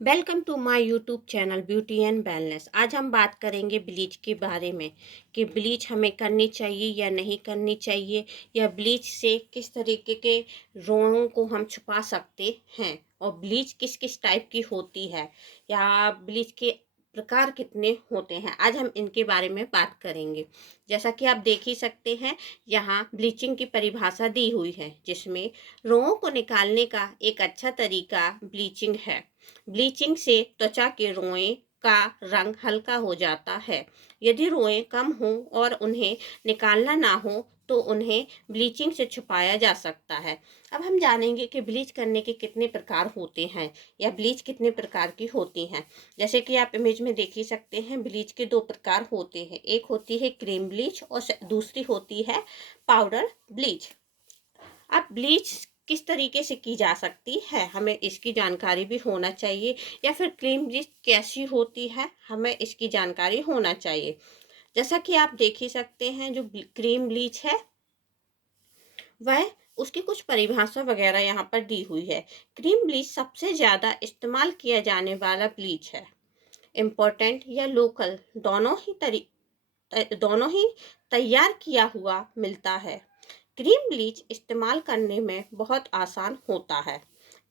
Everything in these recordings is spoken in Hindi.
Welcome to my YouTube channel beauty and wellness. आज हम बात करेंगे ब्लीच के बारे में कि ब्लीच हमें करनी चाहिए या नहीं करनी चाहिए, या ब्लीच से किस तरीके के रोगों को हम छुपा सकते हैं, और ब्लीच किस किस टाइप की होती है, या ब्लीच के प्रकार कितने होते हैं। आज हम इनके बारे में बात करेंगे। जैसा कि आप देख ही सकते हैं, यहाँ ब्लीचिंग की परिभाषा दी हुई है, जिसमें रोगों को निकालने का एक अच्छा तरीका ब्लीचिंग है। ब्लीचिंग से त्वचा के रोएं का रंग हल्का हो जाता है। यदि रोएं कम हों और उन्हें निकालना ना हो तो उन्हें ब्लीचिंग से छुपाया जा सकता है। अब हम जानेंगे कि ब्लीच करने के कितने प्रकार होते हैं, या ब्लीच कितने प्रकार की होती हैं। जैसे कि आप इमेज में देख ही सकते हैं, ब्लीच के दो प्रकार होते हैं। एक होती है क्रीम ब्लीच और दूसरी होती है पाउडर ब्लीच। अब ब्लीच किस तरीके से की जा सकती है, हमें इसकी जानकारी भी होना चाहिए, या फिर क्रीम ब्लीच कैसी होती है, हमें इसकी जानकारी होना चाहिए। जैसा कि आप देख ही सकते हैं, जो क्रीम ब्लीच है वह उसकी कुछ परिभाषा वगैरह यहाँ पर दी हुई है। क्रीम ब्लीच सबसे ज़्यादा इस्तेमाल किया जाने वाला ब्लीच है। इम्पोर्टेंट या लोकल दोनों ही तैयार किया हुआ मिलता है। क्रीम ब्लीच इस्तेमाल करने में बहुत आसान होता है।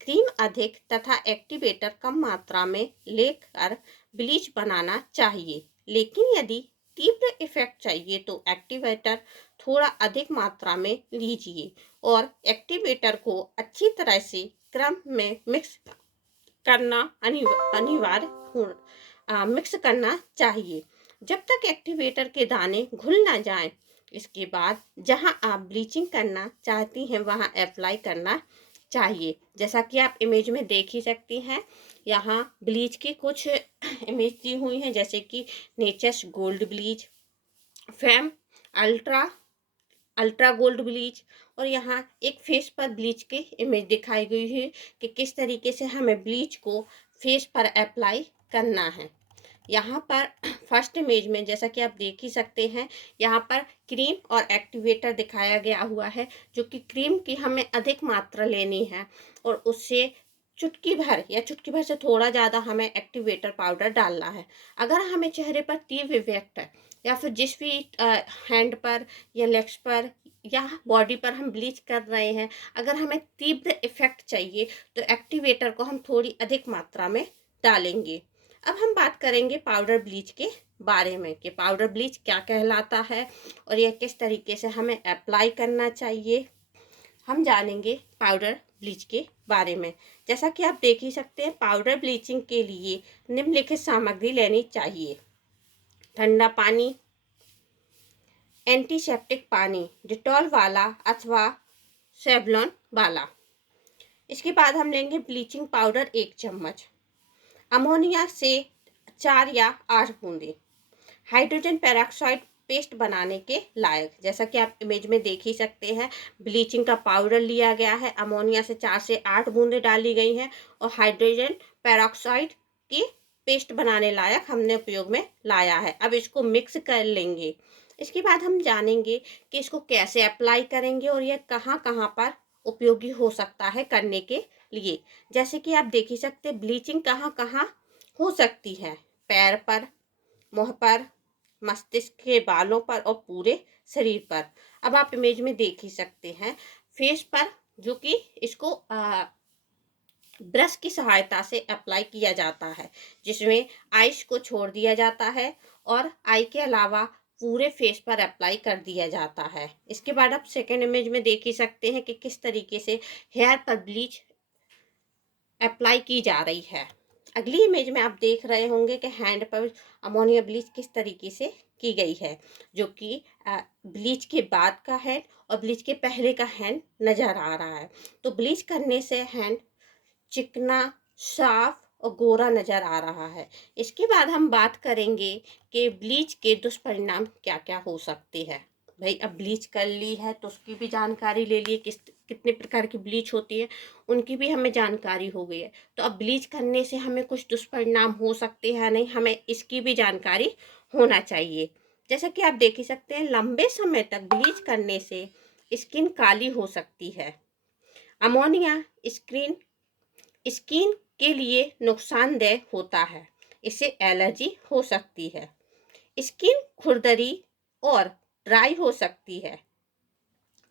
क्रीम अधिक तथा एक्टिवेटर कम मात्रा में लेकर ब्लीच बनाना चाहिए, लेकिन यदि तीव्र इफेक्ट चाहिए तो एक्टिवेटर थोड़ा अधिक मात्रा में लीजिए, और एक्टिवेटर को अच्छी तरह से क्रम में करना अनिवार्य मिक्स करना चाहिए, जब तक एक्टिवेटर के दाने घुल ना जाएं। इसके बाद जहां आप ब्लीचिंग करना चाहती हैं वहां अप्लाई करना चाहिए। जैसा कि आप इमेज में देख ही सकती हैं, यहाँ ब्लीच की कुछ इमेज दी हुई हैं, जैसे कि Nature's gold bleach, Fem ultra ultra gold bleach, और यहाँ एक फेस पर ब्लीच की इमेज दिखाई गई है कि किस तरीके से हमें ब्लीच को फेस पर अप्लाई करना है। यहाँ पर फर्स्ट इमेज में जैसा कि आप देख ही सकते हैं, यहाँ पर क्रीम और एक्टिवेटर दिखाया गया हुआ है, जो कि क्रीम की हमें अधिक मात्रा लेनी है, और उससे चुटकी भर या चुटकी भर से थोड़ा ज़्यादा हमें एक्टिवेटर पाउडर डालना है। अगर हमें चेहरे पर तीव्र इफेक्ट है, या फिर जिस भी हैंड पर या लेग्स पर या बॉडी पर हम ब्लीच कर रहे हैं, अगर हमें तीव्र इफेक्ट चाहिए तो एक्टिवेटर को हम थोड़ी अधिक मात्रा में डालेंगे। अब हम बात करेंगे पाउडर ब्लीच के बारे में कि पाउडर ब्लीच क्या कहलाता है, और यह किस तरीके से हमें अप्लाई करना चाहिए। हम जानेंगे पाउडर ब्लीच के बारे में। जैसा कि आप देख ही सकते हैं, पाउडर ब्लीचिंग के लिए निम्नलिखित सामग्री लेनी चाहिए: ठंडा पानी, एंटीसेप्टिक पानी, डिटॉल वाला अथवा सेवलॉन वाला। इसके बाद हम लेंगे ब्लीचिंग पाउडर 1 चम्मच, अमोनिया से 4 या 8 बूंदे, हाइड्रोजन पेरोक्साइड पेस्ट बनाने के लायक। जैसा कि आप इमेज में देख ही सकते हैं, ब्लीचिंग का पाउडर लिया गया है, अमोनिया से 4 से 8 बूंदे डाली गई हैं, और हाइड्रोजन पेरोक्साइड की पेस्ट बनाने लायक हमने उपयोग में लाया है। अब इसको मिक्स कर लेंगे। इसके बाद हम जानेंगे कि इसको कैसे अप्लाई करेंगे, और यह कहाँ कहाँ पर उपयोगी हो सकता है करने के लिए। जैसे कि आप देख ही सकते हैं, ब्लीचिंग कहाँ कहाँ हो सकती है: पैर पर, मुंह पर, मस्तिष्क के बालों पर, और पूरे शरीर पर। अब आप इमेज में देख ही सकते हैं, फेस पर, जो कि इसको ब्रश की सहायता से अप्लाई किया जाता है, जिसमें आइस को छोड़ दिया जाता है और आई के अलावा पूरे फेस पर अप्लाई कर दिया जाता है। इसके बाद आप सेकेंड इमेज में देख ही सकते हैं कि किस तरीके से हेयर पर ब्लीच अप्लाई की जा रही है। अगली इमेज में आप देख रहे होंगे कि हैंड पर अमोनिया ब्लीच किस तरीके से की गई है, जो कि ब्लीच के बाद का हैंड और ब्लीच के पहले का हैंड नज़र आ रहा है। तो ब्लीच करने से हैंड चिकना, साफ और गोरा नज़र आ रहा है। इसके बाद हम बात करेंगे कि ब्लीच के दुष्परिणाम क्या क्या हो सकते हैं। भाई, अब ब्लीच कर ली है तो उसकी भी जानकारी ले लिए, कितने प्रकार की ब्लीच होती है उनकी भी हमें जानकारी हो गई है। तो अब ब्लीच करने से हमें कुछ दुष्परिणाम हो सकते हैं नहीं, हमें इसकी भी जानकारी होना चाहिए। जैसा कि आप देख ही सकते हैं, लंबे समय तक ब्लीच करने से स्किन काली हो सकती है। अमोनिया स्किन के लिए नुकसानदेह होता है। इससे एलर्जी हो सकती है। स्किन खुरदरी और ड्राई हो सकती है।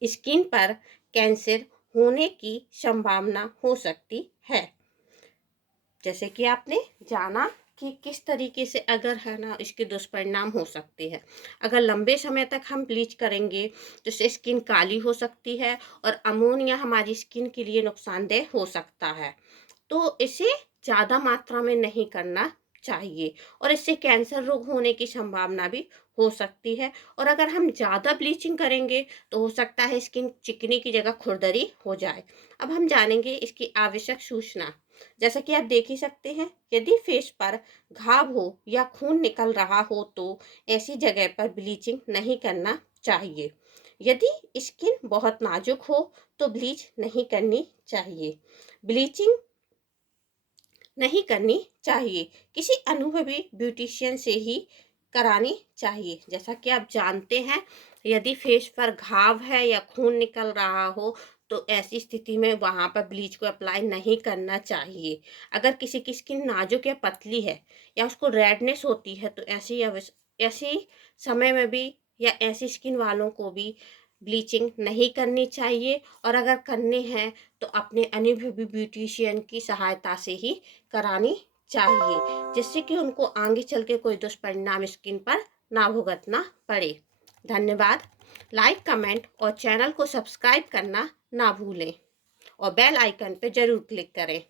स्किन पर कैंसर होने की संभावना हो सकती है। जैसे कि आपने जाना कि किस तरीके से अगर है ना इसके दुष्परिणाम हो सकते हैं। अगर लंबे समय तक हम ब्लीच करेंगे तो इससे स्किन काली हो सकती है और अमोनिया हमारी स्किन के लिए नुकसानदेह हो सकता है। तो इसे ज़्यादा मात्रा में नहीं करना चाहिए और इससे कैंसर रोग होने की संभावना भी हो सकती है। और अगर हम ज़्यादा ब्लीचिंग करेंगे तो हो सकता है स्किन चिकनी की जगह खुरदरी हो जाए। अब हम जानेंगे इसकी आवश्यक सूचना। जैसा कि आप देख ही सकते हैं, यदि फेस पर घाव हो या खून निकल रहा हो तो ऐसी जगह पर ब्लीचिंग नहीं करना चाहिए। यदि स्किन बहुत नाजुक हो तो ब्लीच नहीं करनी चाहिए। ब्लीचिंग नहीं करनी चाहिए, किसी अनुभवी ब्यूटिशियन से ही करानी चाहिए। जैसा कि आप जानते हैं, यदि फेस पर घाव है या खून निकल रहा हो तो ऐसी स्थिति में वहाँ पर ब्लीच को अप्लाई नहीं करना चाहिए। अगर किसी की स्किन नाजुक या पतली है या उसको रेडनेस होती है तो ऐसी समय में भी या ऐसी स्किन वालों को भी ब्लीचिंग नहीं करनी चाहिए। और अगर करने हैं तो अपने अनुभवी ब्यूटिशियन की सहायता से ही करानी चाहिए, जिससे कि उनको आगे चल के कोई दुष्परिणाम स्किन पर ना भुगतना पड़े। धन्यवाद। लाइक, कमेंट और चैनल को सब्सक्राइब करना ना भूलें और बेल आइकन पर ज़रूर क्लिक करें।